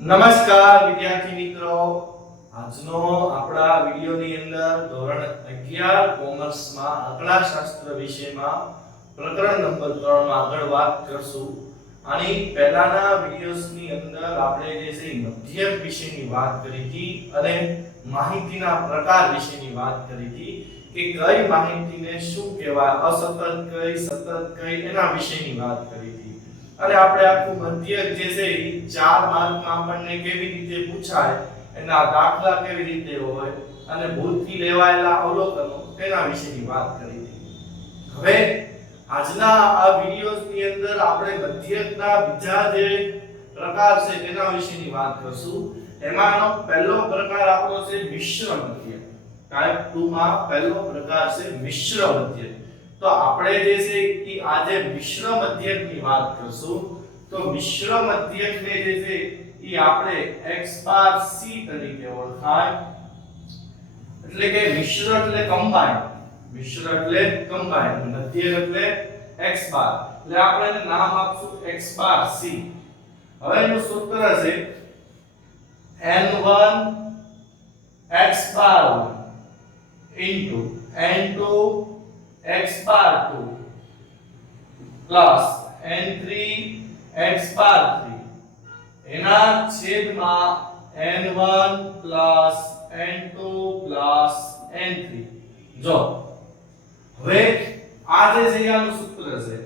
નમસ્કાર વિદ્યાર્થી મિત્રો, આજનો આપણા વિડિયોની અંદર ધોરણ 11 કોમર્સમાં આંકડાશાસ્ત્ર વિષયમાં પ્રકરણ નંબર 3 માં આગળ વાત કરશું. આની પહેલાના વિડિયોઝની અંદર આપણે જે છે મધ્યક વિષયની વાત કરી હતી અને માહિતીના પ્રકાર વિશેની વાત કરી હતી કે કઈ માહિતીને શું કહેવાય, અસતત કઈ, સતત કઈ, એના વિશેની વાત કરી હતી. અને આપણે આખું મધ્યક જે છે એ 4 માર્કમાં આપણને કેવી રીતે પૂછાય, એના દાખલા કેવી રીતે હોય અને ભૂલથી લેવાયેલા અવલોકનો તેના વિશેની વાત કરી હતી. હવે આજના આ વિડિયોઝની અંદર આપણે મધ્યકના બીજા જે પ્રકાર છે તેના વિશેની વાત કરશું. એમાંનો પહેલો પ્રકાર આપણો છે મિશ્ર મધ્યક. ટાઈપ 2 માં પહેલો પ્રકાર છે મિશ્ર મધ્યક. તો આપણે જે છે કે આજે મિશ્ર મધ્યકની વાત કરશું. તો મિશ્ર મધ્યકને જે છે એ આપણે x બાર c તરીકે ઓળખાય. એટલે કે મિશ્ર એટલે કમ્બાઈન, મિશ્ર એટલે કમ્બાઈન, મધ્યક એટલે x બાર. એટલે આપણે એને નામ આપશું x બાર c. હવે એનું સૂત્ર છે n1 x બાર 1 into n2 x bar 2 plus n3 x bar 3 એના છેદમાં n1 plus n2 plus n3. જો હવે આ જે છે આનું સૂત્ર છે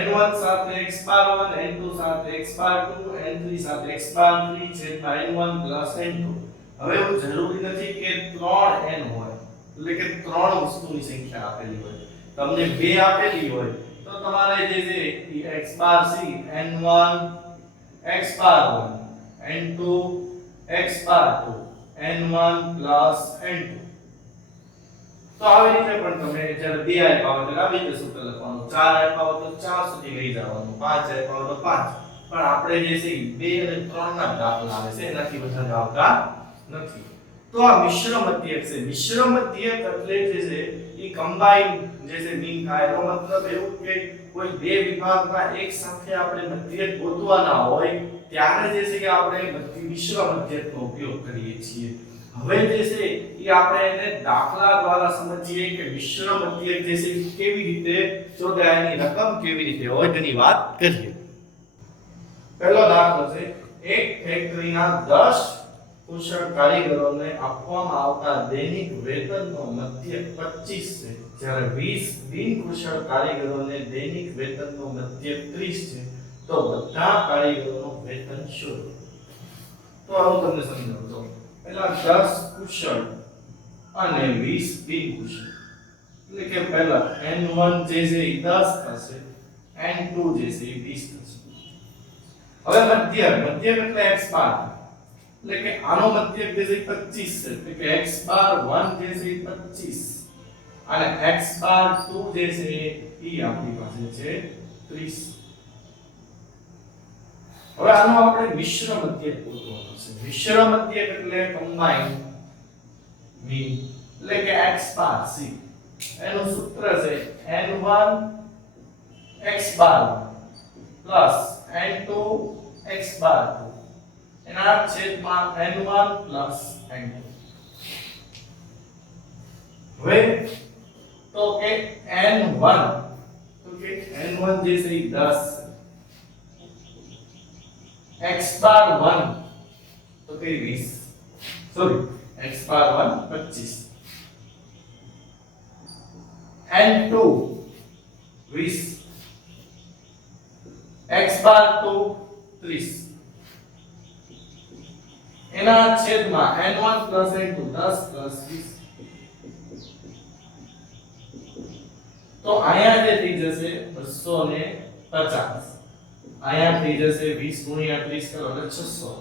n1 સાથે x bar 1, n2 સાથે x bar 2, n3 સાથે x bar 3 છેદમાં n1 plus n2. હવે એવું જરૂરી નથી કે 3n હોય, એટલે કે 3 વસ્તુની સંખ્યા આપેલી હોય. તમને 2 આપેલી હોય તો તમારે જે છે એ x બાર c n1 x બાર 1 n2 x બાર 2 n1 plus n2. તો આવી રીતે પણ તમે જ્યારે 2 આપ્યા હોય તો આવી રીતે સૂત્ર લખવાનું, 4 આપ્યા હોય તો 4 સુધી લઈ જવાનું, 5 આપ્યા હોય તો 5. પણ આપણે જે છે 2 અને 3 ના દાખલા આવે છે, એનાથી વધારે આવતા નથી. તો આ મિશ્ર મધ્યક છે. મિશ્ર મધ્યક એટલે જે છે એ કમ્બાઈન જે છે મીન થાય. એનો મતલબ એવું કે કોઈ બે વિભાગના એક સાથે આપણે મધ્યક ગોતવાના હોય ત્યારે જે છે કે આપણે મિશ્ર મધ્યકનો ઉપયોગ કરીએ છીએ. હવે જે છે એ આપણે એને દાખલા દ્વારા સમજીએ કે મિશ્ર મધ્યક જે છે કેવી રીતે શોધાય, એની રકમ કેવી રીતે હોય તેની વાત કરીએ. પહેલો દાખલો છે, એક ફેક્ટરીના 10 કુશળ કારીગરોને આપવામાં આવતા દૈનિક વેતનનો મધ્યક 25 છે, જ્યારે 20 બિનકુશળ કારીગરોને દૈનિક વેતનનો મધ્યક 30 છે. તો બધા કારીગરોનું વેતન શોધો. તો હું તમને સમજાવું છું. પહેલા 10 કુશળ અને 20 બિનકુશળ. એટલે કે પહેલા n1 જે છે એ 10 થશે, n2 જે છે એ 20 થશે. હવે મધ્યક, મધ્યક એટલે x બાર. એટલે કે આનો મધ્યક જે છે 25 છે, એટલે કે x બાર 1 જે છે 25 અને x બાર 2 જે છે એ આપણી પાસે છે 30. હવે આનો આપણે મિશ્ર મધ્યક ગોતવાનો છે. મિશ્ર મધ્યક એટલે કમ્બાઈન મીન, એટલે કે x બાર c. એનું સૂત્ર છે n1 x બાર 1 plus n2 x બાર 2 એના છેદમાં n1 plus n2. હવે તો કે n1 જે છે 10, x બાર 1 તો કે 20, સોરી x બાર 1 25, n2 20, x બાર 2 30 એના છેદમાં n1 plus n2 10 plus 20. તો અહીંયા જે થઈ જશે 250. અહીંયા થઈ જશે 20 ગુણ્યા 30 કરો એટલે 600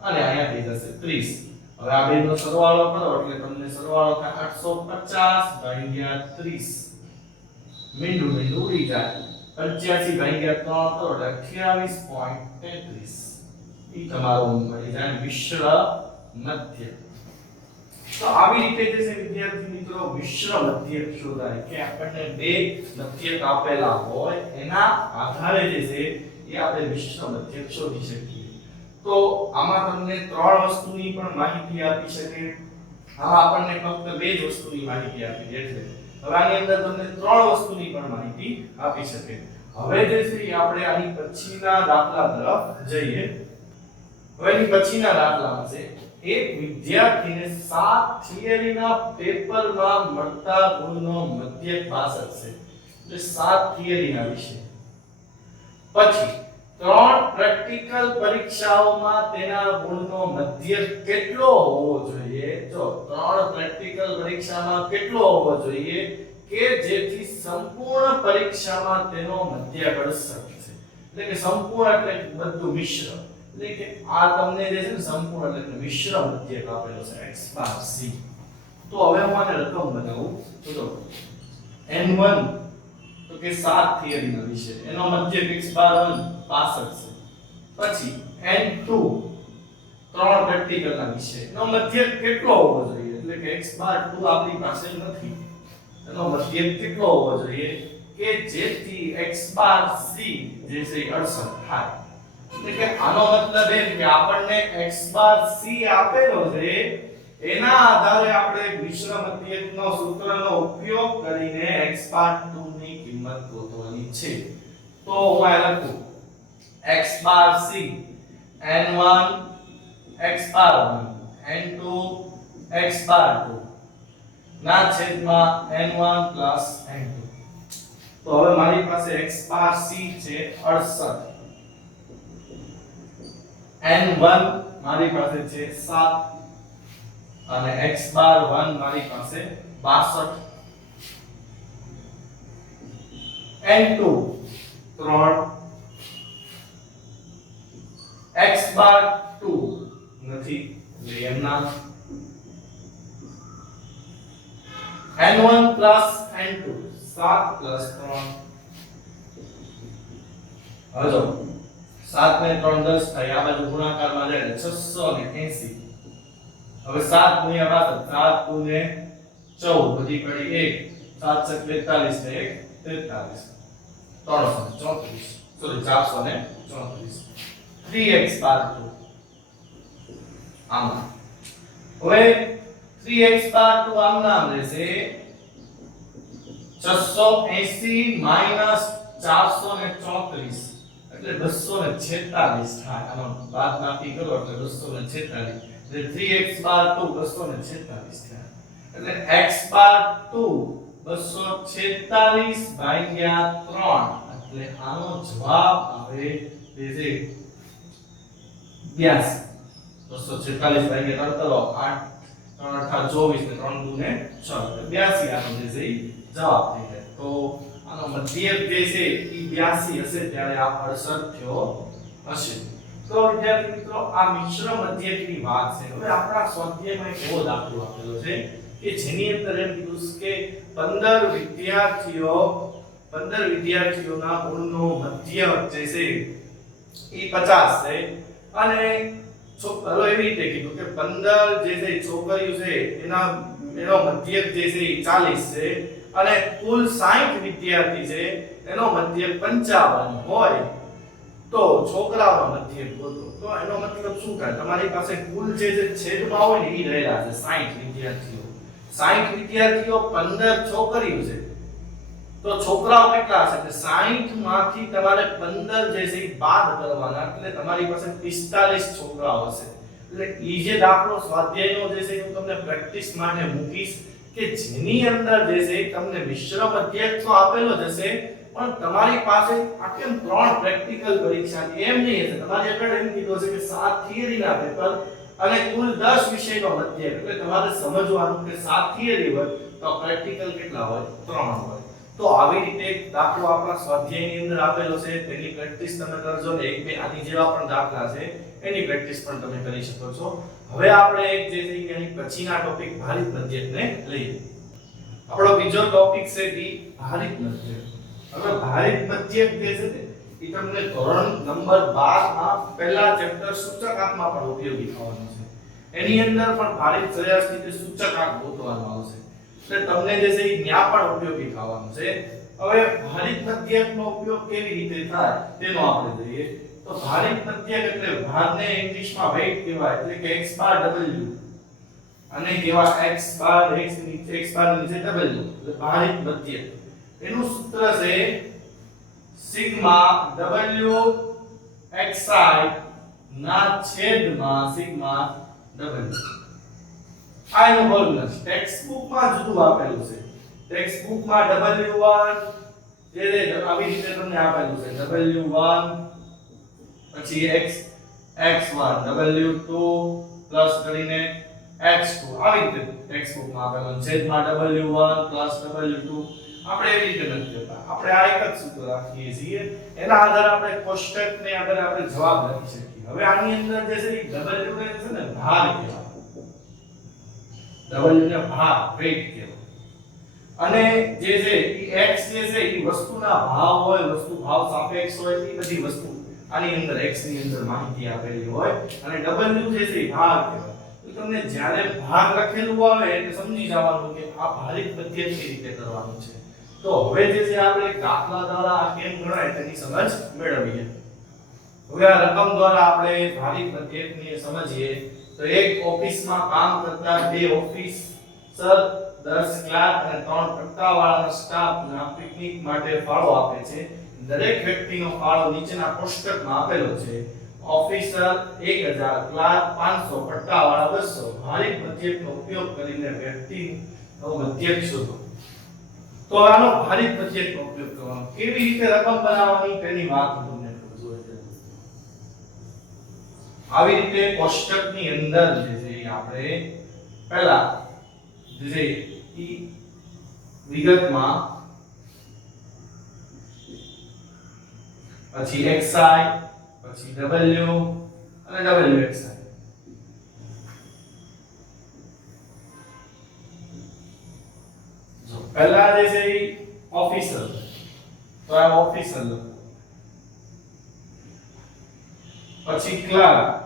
અને અહીંયા થઈ જશે 30. હવે આ બેનો સરવાળો કરો એટલે તમને સરવાળો થાય 850 ભાગ્યા 30. મીંડું ઉડી જાય. 85 ભાગ્યા 3 કરો એટલે 28.33. ઈ તમારું મળી જાય મિશ્ર મધ્યક. તો આવી રીતે જે છે વિદ્યાર્થી મિત્રો મિશ્ર મધ્યક શોધાય કે આપણને બે મધ્યક આપેલા હોય એના આધારે જે છે એ આપણે મિશ્ર મધ્યક શોધી શકીએ. તો આમાં તમને ત્રણ વસ્તુની પણ માહિતી આપી શકે. આમાં આપણને ફક્ત બે જ વસ્તુની માહિતી આપી છે એટલે હવે આની અંદર તમને ત્રણ વસ્તુની પણ માહિતી આપી શકે. હવે જે છે આપણે આની પછીના દાખલા તરફ જઈએ. હવે એની પછીના દાખલામાં છે એક વિદ્યાર્થીને 7 થિયરીના પેપરમાં મળતા ગુણનો મધ્યક 62 છે. એટલે 7 થિયરીના વિશે. પછી 3 પ્રેક્ટિકલ પરીક્ષાઓમાં તેના ગુણનો મધ્યક કેટલો હોવો જોઈએ? જો 3 પ્રેક્ટિકલ પરીક્ષામાં કેટલો હોવો જોઈએ કે જેથી સંપૂર્ણ પરીક્ષામાં તેનો મધ્યક 68 છે. એટલે કે સંપૂર્ણ એટલે બધું મિશ્ર. એટલે કે આ તમને જે છે ને સંપૂર્ણ એટલે મિશ્ર મધ્યક આપેલો છે x બાર c. તો હવે હું આને રકમ બનાવું તો જો n1 તો કે 7 થિયરીના વિશે એનો મધ્યક x બાર 1 65 છે. પછી n2 3 પ્રેક્ટિકલના વિશે એનો મધ્યક કેટલો હોવો જોઈએ? એટલે કે x બાર 2 આપણી પાસે નથી. એનો મધ્યક કેટલો હોવો જોઈએ કે જેથી x બાર c જે છે 68 થાય. એટલે કે આનો મતલબ એ કે આપણને x બાર c આપેલો છે એના આધારે આપણે મિશ્ર મધ્યકનો સૂત્રનો ઉપયોગ કરીને x બાર 2 ની કિંમત ગોતવાની છે. તો હું આ લખું x બાર c n1 x બાર 1 n2 x બાર 2 ના છેદમાં n1 પ્લસ n2. તો હવે મારી પાસે x બાર c છે 68, n1 મારી પાસે છે 7 અને x બાર 1 મારી પાસે 62, n2 3, x બાર 2 નથી એટલે એમના, n1 પ્લસ n2 7 પ્લસ 3. હવે જો 7 ને 3 10 થાય. આ બાજુ ગુણાકારમાં જાય એટલે 680. હવે 7 ગુણ્યા 62 7 ગુણે 14 બધી પડી 1 7 * 42 ને 1 43 434 3x બાર 2 આમાં. હવે 3x બાર 2 આમ નામ રહેશે 680 માઈનસ 434 એટલે 246 થાય. આનો બાદબાકી કરો એટલે 246 એટલે 3x બાર 2 246 થાય. એટલે x બાર 2 246 ભાગ્યા 3 એટલે આનો જવાબ આવે જે છે 82. 246 ભાગ્યા 3 કરો 8 3 8 24 ને 3 દુ ને 6 એટલે 82 આનો જે છે જવાબ થઈ જાય. તો આનો મધ્યક જે છે એ 82 હશે ત્યારે આ 68 થયો હશે. તો વિદ્યાર્થી મિત્રો આ મિશ્ર મધ્યકની વાત છે. હવે આપણા સ્વાધ્યાયમાં એક એવો દાખલો આપેલો છે કે જેની અંદર એમ કીધું કે 15 વિદ્યાર્થીઓના ગુણનો મધ્યક જે છે એ 50 છે અને છોકરો એવી રીતે કીધું કે 15 જે છે છોકરીઓ છે એનો મધ્યક જે છે એ 40 છે અને કુલ 60 વિદ્યાર્થી છે એનો મધ્યક 55 હોય તો છોકરાઓનો મધ્યક ગોતો. તો એનો મતલબ શું થાય? તમારી પાસે કુલ જે છેદમાં હોય ને એ રહેલા છે 60 વિદ્યાર્થીઓ. 60 વિદ્યાર્થીઓ 15 છોકરીઓ છે તો છોકરાઓ કેટલા હશે? 60 માંથી તમારે 15 જે છે એ બાદ કરવાના એટલે તમારી પાસે 45 છોકરાઓ હશે. એટલે ઈ જે દાખલો સ્વાધ્યાયનો જે છે હું તમને પ્રેક્ટિસ માટે મૂકીશ કે જેની અંદર જે છે તમને મિશ્ર મધ્યક તો આપેલો જ હશે પણ તમારી પાસે આ કેમ 3 પ્રેક્ટિકલ પરીક્ષા એમ નહીં હશે. તમારી આગળ એમ કીધું હશે કે 7 થિયરીના પેપર અને કુલ 10 વિષયનો મધ્યક. એટલે તમારે સમજવાનું કે 7 થિયરી હોય તો પ્રેક્ટિકલ કેટલા હોય? 3 હોય. તો આવી રીતે દાખલો આપણા સ્વાધ્યાયની અંદર આપેલો છે તેની પ્રેક્ટિસ તમે કરજો ને એક બે આની જેવા પણ દાખલા છે એની પ્રેક્ટિસ પણ તમે કરી શકો છો. હવે આપણે એક જે છે કે અહીં પછીના ટોપિક ભારિત મધ્યકને લઈએ. આપણો બીજો ટોપિક છે ભારિત મધ્યક. હવે ભારિત મધ્યક જે છે એ તમને ધોરણ નંબર 12 માં પહેલા ચેપ્ટર સૂચકાંકમાં પણ ઉપયોગી થવાનું છે. એની અંદર પણ ભારિત સરેરાશ રીતે સૂચકાંક ગોતવાનો આવશે. એટલે તમને જે છે એ ન્યા પણ ઉપયોગી થવાનું છે. હવે ભારિત મધ્યકનો ઉપયોગ કેવી રીતે થાય તેનો આપણે જોઈએ. તો ભારિત મધ્યક એટલે ભારને ઇંગ્લિશમાં વેઇટ કહેવાય એટલે કે x બાર w અને કેવા x બાર x ની નીચે w એટલે ભારિત મધ્યક એનું સૂત્ર છે સિગ્મા w xi ના છેદમાં સિગ્મા w આ એનો ફોર્મ્યુલા છે ટેક્સ્ટ બુકમાં જુદું આપેલું છે ટેક્સ્ટ બુકમાં w1 જે આવી રીતે તમને આપેલું છે w1 પછી x1 w2 પ્લસ કરીને x2 આવી રીતે ટેક્સ્ટ બુકમાં આપેલું છે છેદમાં w1 પ્લસ w2 આપણે એવી રીતે નથી કરતા આપણે આ એક જ સૂત્ર રાખીએ છીએ એના આધારે આપણે કોષ્ટકને આધારે આપણે જવાબ લખી શકીએ હવે આની અંદર જે છે એ w ને છે ને ભાર કહેવાય w ને ભાર વેઇટ કહેવાય અને જે છે એ x જે છે એ વસ્તુના ભાવ હોય વસ્તુ ભાવ સાપેક્ષ હોય એ બધી વસ્તુ આની અંદર x ની અંદર માહિતી આપેલી હોય અને w જે છે એ ભાર કહેવાય તો તમને જ્યારે ભાર લખેલું આવે એટલે સમજી જવાનું કે આ ભારિત મધ્યક કેવી રીતે કરવાનું છે તો હવે જે છે આપણે દાખલા દ્વારા આ કેમ ગણાય તેની સમજ મેળવીએ હવે આ રકમ દ્વારા આપણે ભારિત મધ્યકની સમજીએ તો એક ઓફિસમાં કામ કરતા બે ઓફિસર 10 ક્લાર્ક અને 3 ટકાવાળા સ્ટાફના પિકનિક માટે ફાળો આપે છે દરેક વ્યક્તિનો ફાળો નીચેના કોષ્ટકમાં આપેલો છે ઓફિસર 1000 ક્લાર્ક 500 ટકાવાળા 200 ભારિત મધ્યકનો ઉપયોગ કરીને વ્યક્તિનો મધ્યક શોધો તો આનો ભારિત મધ્યકનો ઉપયોગ કરવાનો કેવી રીતે રકમ બનાવવાની તેની વાત તમને જોઈએ આવી રીતે કોષ્ટકની અંદર જે છે આપણે પહેલા જે વિગતમાં પછી xi પછી w અને wxi જો પહેલા જે છે એ ઓફિસર તો આ ઓફિસર લખો પછી ક્લાર્ક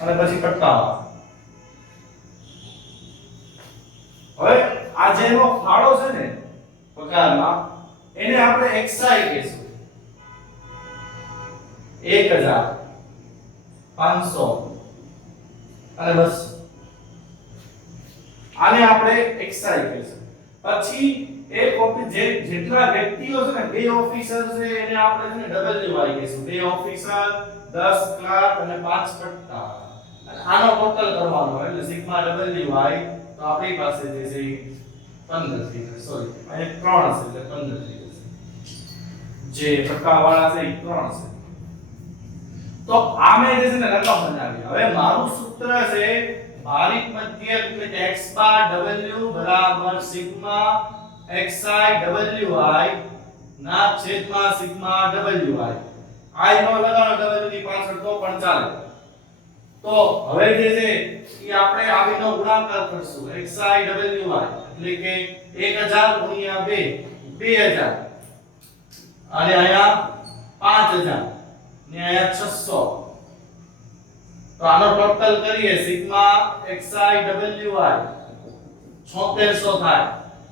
અને પછી ટકાવાળા હવે આ જેનો ફાળો છે ને પગારમાં એને આપણે xi કહીશું 1000 500 અને 200 આને આપણે xi કહીશું પછી એક ઓફિસ જેટલા વ્યક્તિઓ છે ને બે ઓફિસર છે એને આપણે છે ને wi કહીશું બે ઓફિસર 10 ક્લાર્ક અને 5 ટકા અને આનો ટોટલ કરવાનો એટલે સિગ્મા wi તો આપણી પાસે જે છે 15 થઈ જશે સોરી અહીં 3 હશે એટલે 15 થઈ જશે જે ટકાવાળા છે એ 3 છે તો આમે જે છે ને રકમ બનાવી હવે મારું સૂત્ર છે ભારિત મધ્યક એટલે કે x બાર w બરાબર સિગ્મા xi wi ના છેદમાં સિગ્મા wi i નો લગાડો w ની પાછળ તો પણ ચાલે તો હવે જે છે એ આપણે આવીનો ગુણાકાર કરશું xi wi એટલે કે 1000 ગુણ્યા 2 2000 અને અહીંયા 5000 ને અહીંયા 600 તો આનો ટોટલ કરીએ સિગ્મા xi wi 7600 થાય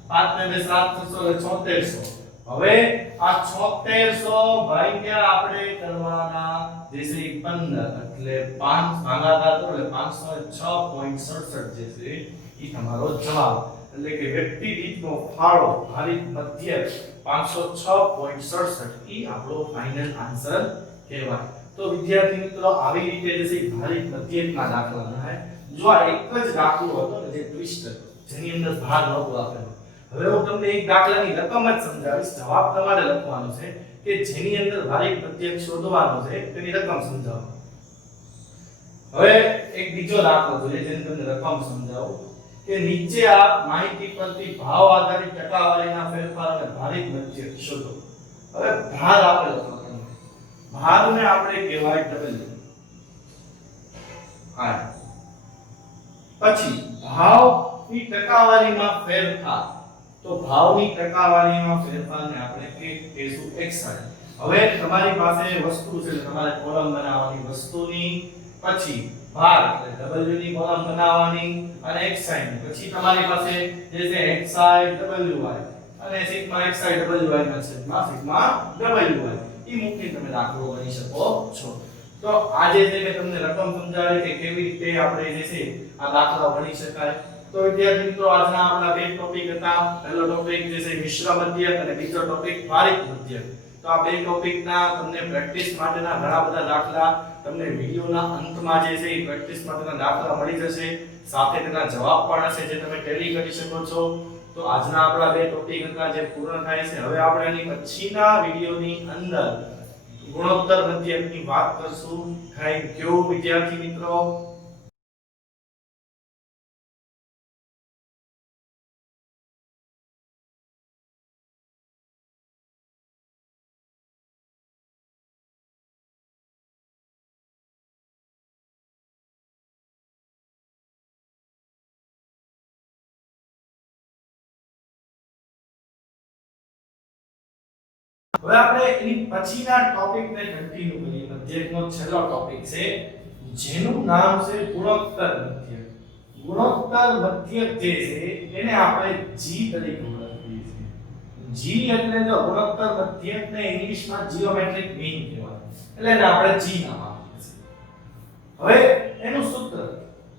5 ને 2 700 એટલે 7600 હવે આ 7600 ભાગ્યા આપણે કરવાના જે છે 15 એટલે 5 ભાગાકાર કરો એટલે 506.67 જે છે એ તમારો જવાબ એટલે કે વ્યક્તિ દીઠનો ફાળો ભારિત મધ્યક 506.67 ઈ આપણો ફાઇનલ આન્સર કહેવાય તો વિદ્યાર્થી મિત્રો આવી રીતે જે છે ભારિત મધ્યકના દાખલા ગણાય જો આ એક જ દાખલો હતો ને જે ટ્વિસ્ટ જેની અંદર ભાર નહોતો આપેલો હવે હું તમને એક દાખલાની રકમ જ સમજાવીશ જવાબ તમારે લખવાનો છે કે જેની અંદર ભારિત મધ્યક શોધવાનો છે તેની રકમ સમજાવો હવે એક બીજો દાખલો જોઈએ જેને તમને રકમ સમજાવું કે નીચે આ માહિતી પરથી ભાવ આધારિત ટકાવારીના ફેરફારોને ભારિત મધ્યક શોધો હવે ભાર આપેલો છે ભારને આપણે કહેવાય w આ પછી ભાવની ટકાવારીમાં ફેરફાર તો ભાવની ટકાવારીમાં ફેરફારને આપણે કહીશું xi હવે તમારી પાસે વસ્તુ છે તમારે કોલમ બનાવવાની વસ્તુની પછી ભાર એટલે w ની કોલમ બનાવવાની અને xi ની પછી તમારી પાસે જે છે xi wi અને સિગ્મા xi wi ના છેદમાં સિગ્મા wi એ મૂકીને તમે દાખલો ગણી શકો છો. તો આજે જે મેં તમને રકમ સમજાવી કે કેવી રીતે આપણે જે છે આ દાખલા ગણી શકાય. તો વિદ્યાર્થી મિત્રો આજના આપણા બે ટોપિક હતા. પહેલો ટોપિક જે છે મિશ્ર મધ્યક અને બીજો ટોપિક ભારિત મધ્યક. તો આ બે ટોપિકના તમને પ્રેક્ટિસ માટેના ઘણા બધા દાખલા તમને વિડિયોના અંતમાં જે છે એ પ્રેક્ટિસ માટેના દાખલા મળી જશે. સાથે તેના જવાબ પણ હશે જે તમે ટેલી કરી શકો છો. તો આજના આપણા બે ટોપિક હતા જે પૂર્ણ થાય છે. હવે આપણે આની પછીના વિડિયોની અંદર ગુણોત્તર મધ્યકની વાત કરશું. થેન્ક યુ વિદ્યાર્થી મિત્રો. હવે આપણે એની પછીના ટોપિકને કન્ટિન્યુ કરીએ. મધ્યકનો છેલ્લો ટોપિક છે જેનું નામ છે ગુણોત્તર મધ્યક. ગુણોત્તર મધ્યક જે છે એને આપણે G તરીકે ઓળખીએ છીએ. G એટલે જો ગુણોત્તર મધ્યકને ઇંગ્લિશમાં જીઓમેટ્રિક મીન કહેવાય. એટલે એને આપણે G નામ આપીએ છીએ. હવે એનું સૂત્ર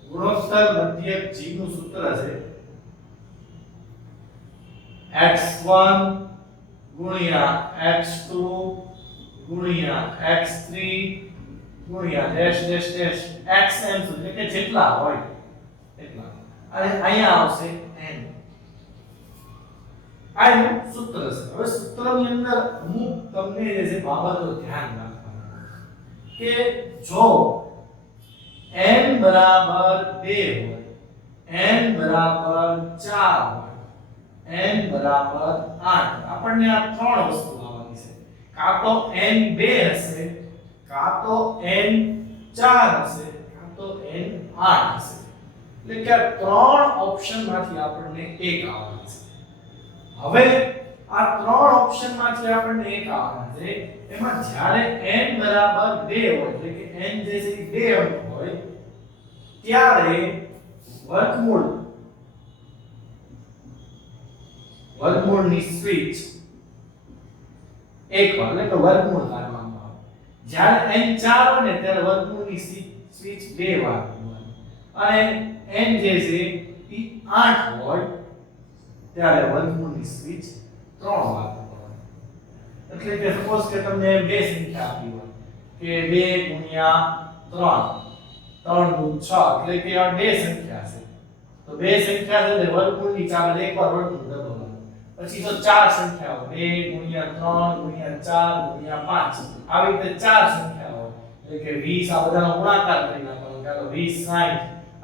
ગુણોત્તર મધ્યક G નું સૂત્ર છે x1 ગુણ્યા x2 ગુણ્યા x3 ગુણ્યા ડેશ ડેશ ડેશ xn સુધી એટલે કે જેટલા હોય એટલા. અને અહીંયા આવશે n. આ એનું સૂત્ર છે. હવે સૂત્રની અંદર અમુક તમને જે છે બાબતો ધ્યાન રાખવાના કે જો n બરાબર 2 હોય, n બરાબર 4 હોય, n બરાબર 8 આપણને આ ત્રણ વસ્તુ આવવાની છે. કાં તો n 2 હશે, કાં તો n 4 હશે, કાં તો n 8 હશે. એટલે કે આ ત્રણ ઓપ્શનમાંથી આપણને એક આવવાનું છે. હવે આ ત્રણ ઓપ્શનમાંથી આપણને એક આવવાનું છે. એમાં જ્યારે n બરાબર 2 હોય એટલે કે n જે છે એ 2 અંક હોય ત્યારે વર્ગમૂળની સ્વિચ એક વાર એટલે કે વર્ગમૂળ કાઢવામાં આવે. જ્યારે n 4 હોય ને ત્યારે વર્ગમૂળની સ્વિચ બે વાર કરવાની. અને n જે છે એ 8 હોય ત્યારે વર્ગમૂળની સ્વિચ 3 વાર કરવાની. એટલે કે સપોઝ કે તમને બે સંખ્યા આપી હોય કે 2 ગુણ્યા 3 3 દુ 6 એટલે કે આ બે સંખ્યા છે. તો બે સંખ્યા છે એટલે વર્ગમૂળની ચાલે એકવાર વર્ગમૂળ દબાવવાનું. પછી જો ચાર સંખ્યાઓ 2 ગુણ્યા 3 ગુણ્યા 4 ગુણ્યા 5 આવી રીતે ચાર સંખ્યાઓ એટલે કે 20 આ બધાનો ગુણાકાર કરી નાખવાનો. ચાલો 20 60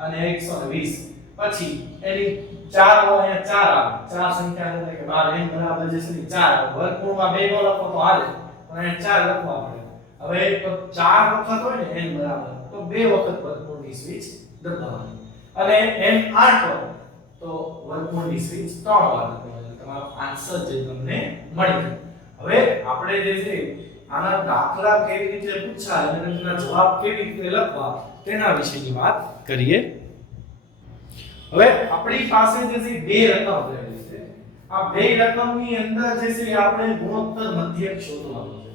અને 120. પછી એની 4 હોય અહીંયા 4 આવે. ચાર સંખ્યા એટલે કે 12 n બરાબર જે છે 4 વર્ગમૂળમાં બે નો લખો તો હાલે પણ અહીંયા 4 લખવા પડે. હવે તો 4 વખત હોય ને n બરાબર તો બે વખત વર્ગમૂળની સ્વિચ દબાવવાની. અને n 8 હોય તો વર્ગમૂળની સ્વિચ 3 વાર દબાવવાની. તમારો આન્સર જે તમને મળી જાય. હવે આપણે જે છે આના દાખલા કેવી રીતે પૂછાય અને તેના જવાબ કેવી રીતે લખવા તેના વિશેની વાત કરીએ. હવે આપણી પાસે જે છે બે રકમ રહેલી છે. આ બે રકમની અંદર જે છે આપણે ગુણોત્તર મધ્યક શોધવાનું છે.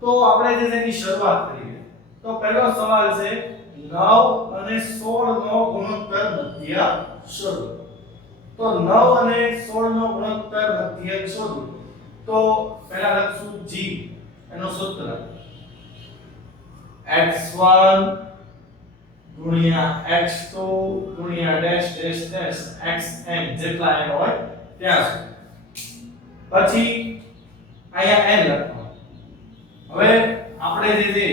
તો આપણે જે છે એની શરૂઆત કરીએ. તો પહેલો સવાલ છે 9 અને 16 નો ગુણોત્તર મધ્યક શોધો. તો 9 અને 16 નો ગુણોત્તર મધ્યક શોધો. તો પહેલા લખશું G એનો સૂત્ર x1 ગુણ્યા x2 ગુણ્યા ડેશ ડેશ ડેશ xn જેટલા n હોય ત્યાં સુધી. પછી અહીંયા n લખવાનું. હવે આપણે જે છે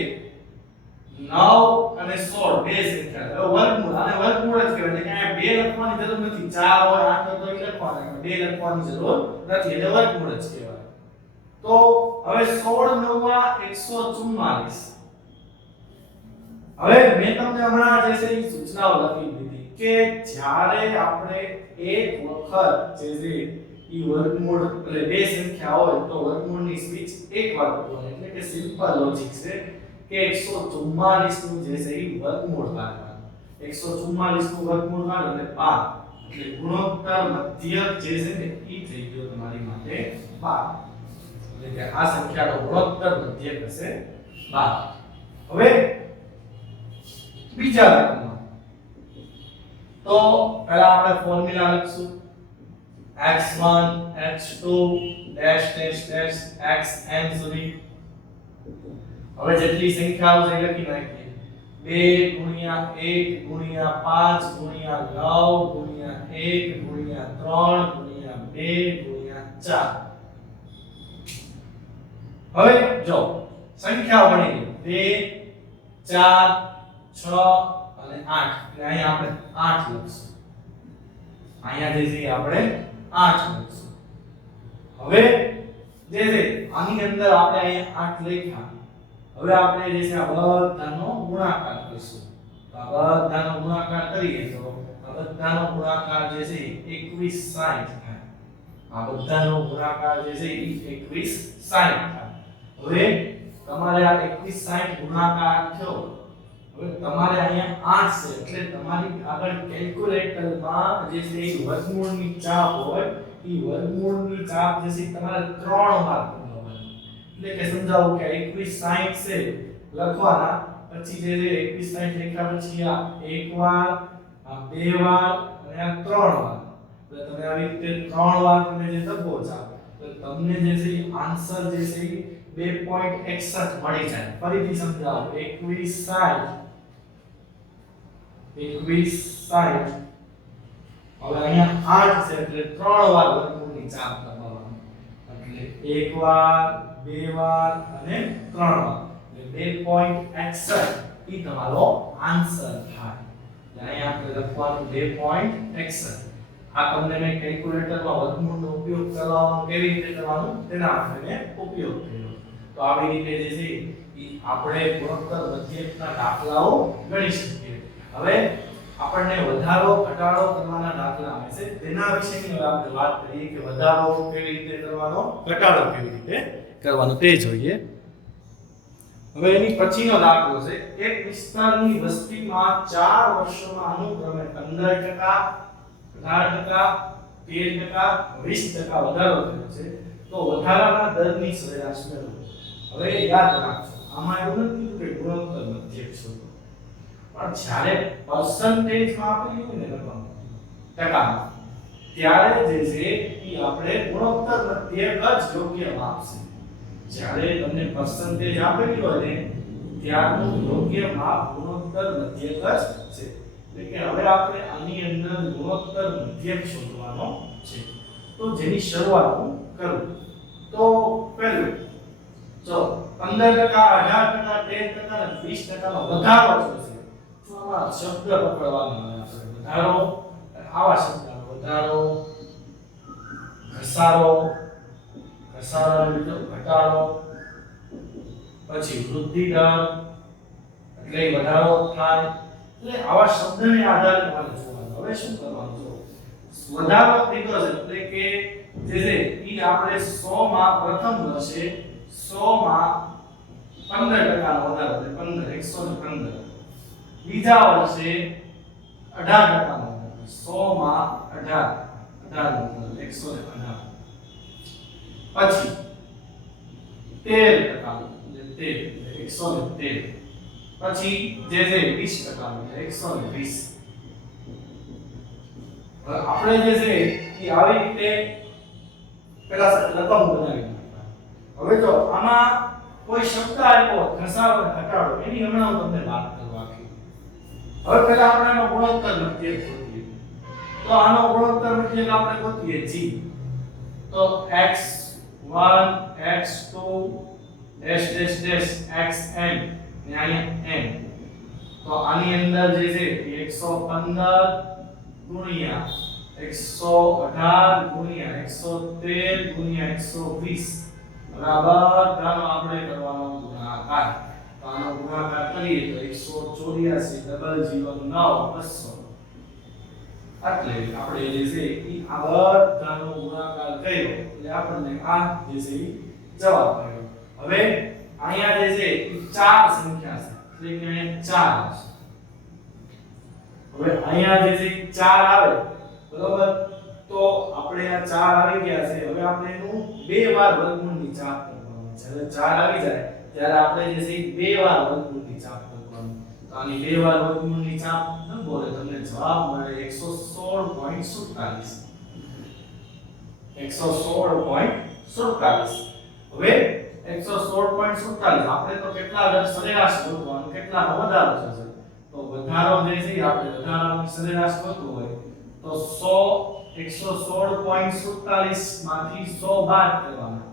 9 અને 16 બે સંખ્યા હવે વર્ગમૂળ અને વર્ગમૂળ જ કહેવાય. એટલે કે બે લખવાની જરૂર નથી. 4 હોય 8 હોય તો એ લખવાના. બે લખવાની જરૂર નથી એટલે વર્ગમૂળ જ કહેવાય. તો હવે 16 9 144. હવે મેં તમને હમણાં જે છે એ સૂચનાઓ લખી દીધી કે જ્યારે આપણે એક વખત જે છે એ વર્ગમૂળ એટલે બે સંખ્યા હોય તો વર્ગમૂળની સ્વિચ એક વાર કરવાની. એટલે કે સિમ્પલ લોજિક છે કે 144 નું જે છે એ વર્ગમૂળ કાઢવાનું. 144 નું વર્ગમૂળ કાઢો એટલે 12. એટલે ગુણોત્તર મધ્યક જે છે ને એ થઈ ગયો તમારી માટે 12. એટલે કે આ સંખ્યાનો ગુણોત્તર મધ્યક હશે 12. હવે બીજા રકમમાં તો પહેલા આપણે ફોર્મ્યુલા લખશું x1 x2 dash dash dash xn સુધી. હવે જેટલી સંખ્યા આવશે એ લખી નાખીએ 2 ગુણ્યા 1 ગુણ્યા 5 ગુણ્યા 9 ગુણ્યા 1 ગુણ્યા 3 ગુણ્યા 2 ગુણ્યા 4. હવે જો સંખ્યા બની ગઈ 2 4 6 અને 8 એટલે અહીંયા આપણે 8 લખશું. અહીંયા જે છે આપણે 8 લખશું. હવે જે છે આની અંદર આપણે અહીંયા 8 લખ્યા. હવે આપણે જે છે આ બધાનો ગુણાકાર કરીશું. તો આ બધાનો ગુણાકાર કરીએ તો આ બધાનો ગુણાકાર જે છે 2160 થાય. આ બધાનો ગુણાકાર જે છે 2160 થાય. હવે તમારે આ 2160 ગુણાકાર થયો. હવે તમારે અહીંયા 8 છે એટલે તમારી આગળ કેલ્ક્યુલેટરમાં જે છે એ વર્ગમૂળની ચાપ હોય એ વર્ગમૂળની ચાપ જે છે તમારે 3 વાર કરવાની. એટલે કે સમજાવું કે 2160 છે લખવાના પછી જે છે 2160 લખ્યા પછી આ એક વાર આ બે વાર અને આ 3 વાર. એટલે તમે આવી રીતે 3 વાર તમે જે દબો ચાપ તો તમને જે છે આન્સર જે છે 2.61 મળી જાય. ફરીથી સમજાવો 2160 હવે અહીંયા 8 છે એટલે 3 વાર વર્ગમૂળની ચાપ દબાવવાની. એટલે એક વાર બે વાર અને 3 વાર એટલે 2.61 ઈ તમારો આન્સર થાય. અહીંયા આપણે લખવાનું 2.61. આ તમને મેં કેલ્ક્યુલેટરમાં વર્ગમૂળનો ઉપયોગ કરવાનો કેવી રીતે કરવાનું તેના આપણે ઉપયોગ કર્યો. તો આવી રીતે જે છે ઈ આપણે ગુણોત્તર મધ્યકના દાખલાઓ ગણી શકીએ. હવે આપણને વધારો ઘટાડો કરવાના દાખલા આવે છે તેના વિશેની હવે આપણે વાત કરીએ કે વધારો કેવી રીતે કરવાનો ઘટાડો કેવી રીતે કરવાનો તે જોઈએ. હવે એની પછીનો દાખલો છે એક વિસ્તારની વસ્તીમાં 4 વર્ષોમાં અનુક્રમે 15%, 18%, 13%, 20% વધારો થયો છે તો વધારાના દરની સરેરાશ મેળવો. હવે યાદ રાખજો આમાં એવું નથી કે ગુણોત્તર મધ્યક શોધો પણ જ્યારે પર્સન્ટેજમાં આપેલી હોય ને રકમ ટકામાં ત્યારે જે છે એ આપણે ગુણોત્તર મધ્યક જ યોગ્ય માપ છે. જ્યારે તમને પર્સન્ટેજ આપેલી હોય ને ત્યારનું યોગ્ય માપ ગુણોત્તર મધ્યક જ છે. એટલે કે હવે આપણે આની અંદર ગુણોત્તર મધ્યક શોધવાનો છે. તો જેની શરૂઆત હું કરું તો પહેલું જો 15%, 18%, 13% અને 20% નો વધારો છે. તો આમાં શબ્દ પકડવાનો આવે આપણે વધારો આવા શબ્દ વધારો ઘસારો ઘટાડો પછી વૃદ્ધિ દર એટલે વધારો થાય. એટલે આવા શબ્દને આધારે તમારે જોવાનું. હવે શું કરવાનું છે વધારો દીધો છે એટલે કે જે છે ઈ આપણે 100 માં પ્રથમ વર્ષે 100 માં 15% નો વધારો એટલે 115. બીજા વર્ષે 18% નો વધારો 100 માં 18 નો વધારો 118. પછી 13% એટલે 113. પછી જે છે 20% એટલે 120. આપણે જે છે એ આવી રીતે પેલા રકમ બનાવી. હવે જો આમાં કોઈ શબ્દ આપ્યો ઘસારો ઘટાડો એની હમણાં હું તમને વાત કરવા આખી. હવે પહેલા આપણે આનો ગુણોત્તર મધ્યક શોધીએ. તો આનો ગુણોત્તર મધ્યક આપણે ગોતીએ g. તો x1 x2 dash dash dash xn ને અહીંયા n. તો આની અંદર જે છે 115 ગુણ્યા 118 ગુણ્યા 113 ગુણ્યા 120 બરાબર આનો આપણે કરવાનો ગુણાકાર. તો આનો ગુણાકાર કરીએ તો 184 009 200. એટલે આપણે જે છે એ આ બધાનો ગુણાકાર કર્યો એટલે આપણને આ જે છે એ જવાબ મળ્યો. હવે અહીંયા જે છે એ 4 સંખ્યા છે એટલે કે અહીંયા 4 આવશે. હવે અહીંયા જે છે 4 આવે બરોબર તો આપણે આ 4 આવી ગયા છે. હવે આપણે એનું બે વાર વર્ગમૂળની ચાપ જ્યારે 4 આવી જાય ત્યારે આપણે જે છે બે વાર વર્ગમૂળની ચાપ કરવાની. તો આની બે વાર વર્ગમૂળની ચાપ ન બોલે તમને જવાબ મળે 116.47. 116.47. હવે 116.47 આપણે તો કેટલા સરેરાશ શોધવાનું, કેટલાનો વધારો થશે. તો વધારો જે છે આપણે વધારાની સરેરાશ શોધવું હોય તો 116.47 માંથી 100 બાદ કરવાના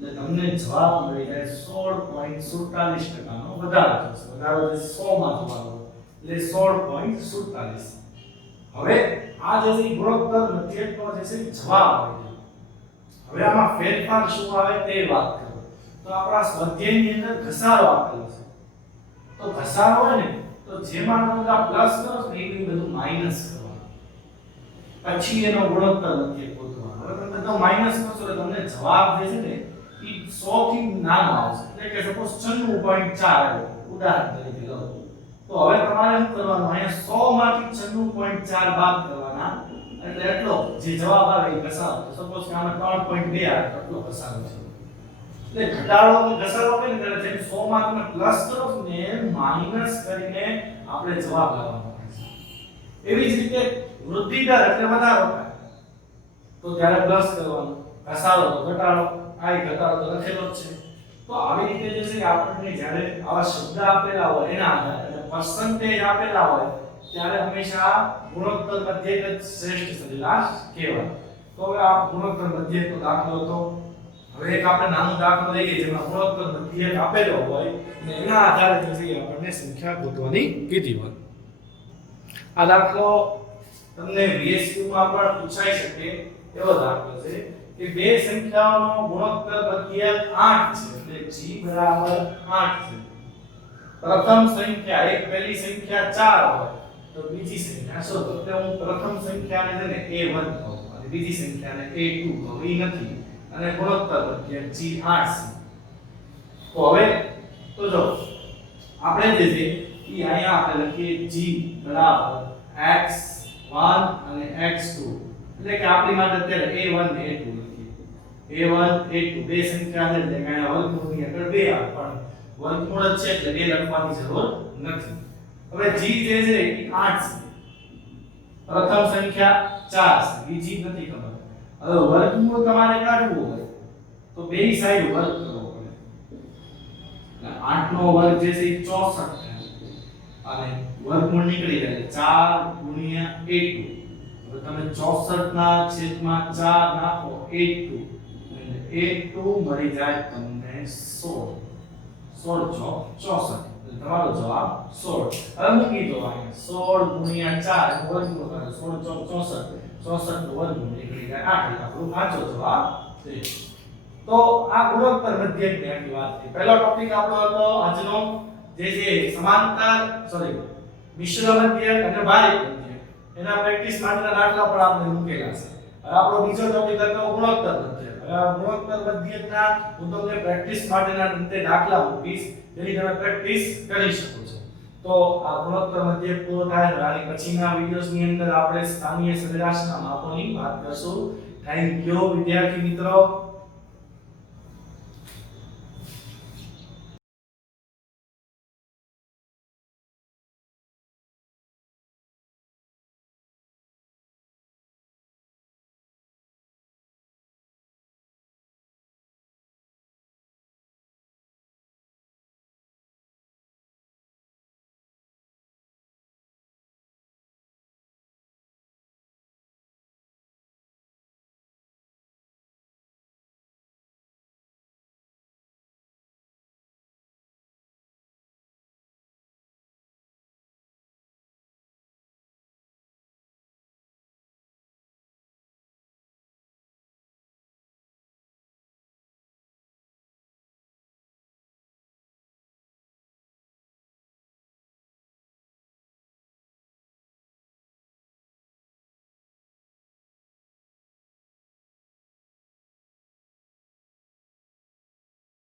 એટલે તમને જવાબ મળી જાય 16.47% નો વધારો થશે. વધારો જે 100 માં થવાનો એટલે 16.47. હવે આ જે છે ગુણોત્તર મધ્યકનો જે છે જવાબ આવે છે. હવે આમાં ફેરફાર શું આવે તે વાત કરો. તો આપણા સ્વાધ્યાયની અંદર ઘસારો આપેલો છે. તો ઘસારો હોય ને તો જેમાં તમે પ્લસ કરો છો ને એ બધું માઈનસ કરવાનું. પછી એનો ગુણોત્તર મધ્યક શોધવાનો. હવે તમે તો માઈનસ કરશો એટલે તમને જવાબ જે છે ને એ 100 થી નાનો આવશે. એટલે કે સપોઝ 96.4 આવ્યો ઉદાહરણ તરીકે લો. તો હવે તમારે શું કરવાનું, અહીંયા 100 માંથી 96.4 બાદ કરવાના એટલે એટલો જે જવાબ આવે એ ઘસારો. સપોઝ કે આમાં 3.2 આવે તો એટલો ઘસારો છે. એટલે ઘટાડો કે ઘસારો કે ને જેમ 100 માં તમે પ્લસ કરો છો ને માઈનસ કરીને આપણે જવાબ લાવવાનો છે. એવી જ રીતે વૃદ્ધિ દર એટલે વધારો થાય તો ત્યારે પ્લસ કરવાનું, ઘસારો તો ઘટાડો, આ ઘટાડો તો લખેલો જ છે. તો આવી રીતે જે છે આપણને જ્યારે આવા શબ્દ આપેલા હોય એના આધારે અને પર્સન્ટેજ આપેલા હોય ત્યારે હંમેશા ગુણોત્તર મધ્યક જ શ્રેષ્ઠ સરેરાશ કહેવાય. તો હવે આ ગુણોત્તર મધ્યકનો દાખલો હતો. હવે એક આપણે નાનો દાખલો લઈએ જેમાં ગુણોત્તર મધ્યક આપેલો હોય અને એના આધારે જે છે આપણને સંખ્યા ગોતવાની કીધી હોય. આ દાખલો તમને VSQ માં પણ પૂછાઈ શકે એવો દાખલો છે કે બે સંખ્યાઓનો ગુણોત્તર મધ્યક 8 છે એટલે g બરાબર 8 છે. પ્રથમ સંખ્યા એક પહેલી સંખ્યા 4 હોય તો બીજી સંખ્યા શોધો. એટલે હું પ્રથમ સંખ્યાને છે ને a1 કહું અને બીજી સંખ્યાને a2 કહું. એ નથી અને ગુણોત્તર મધ્યક g 8 છે. તો હવે તો જો આપણે જે છે એ અહીંયા આપણે લખીએ g બરાબર x1 અને x2 એટલે કે આપણી માટે અત્યારે a1 ને a2 લખીએ. a1 a2 બે સંખ્યા છે એટલે અહીંયા વર્ગમૂળની આગળ 2 આવે પણ વર્ગમૂળ જ છે એટલે 2 લખવાની જરૂર નથી. હવે g જે છે એ 8 છે. પ્રથમ સંખ્યા 4 છે, બીજી નથી ખબર. હવે વર્ગમૂળ તમારે કાઢવું હોય તો બે સાઈડ વર્ગ કરવો પડે. એટલે 8 નો વર્ગ જે છે એ 64 થાય અને વર્ગમૂળ નીકળી જાય 4 ગુણ્યા a2. હવે તમે 64 ના છેદમાં 4 નાખો a2 એટલે a2 મળી જાય તમને 16. 16 ચોક 64 એટલે તમારો જવાબ 16. હવે મૂકી દો અહીંયા 16 ગુણ્યા 4 વર્ગમૂળ કરે 16 ચોક 64. 64 નો વર્ગમૂળ નીકળી જાય 8 એટલે આપણો સાચો જવાબ છે. તો આ ગુણોત્તર મધ્યકની આખી વાત છે. પહેલો ટોપિક આપણો હતો આજનો જે મિશ્ર મધ્યક અને ભારિત મધ્યક એના પ્રેક્ટિસ માટેના દાખલા પણ આપણે મૂકેલા છે. હવે આપણો બીજો ટોપિક હતો ગુણોત્તર મધ્યક. હવે આ ગુણોત્તર મધ્યકના હું તમને પ્રેક્ટિસ માટેના અંતે દાખલા મૂકીશ જેની તમે પ્રેક્ટિસ કરી શકો છો. તો આ ગુણોત્તર મધ્યક પૂરો થાય અને પછીના વિડિયોઝની અંદર આપણે સ્થાનીય સરેરાશના માપોની વાત કરશું. થેન્ક યુ વિદ્યાર્થી મિત્રો.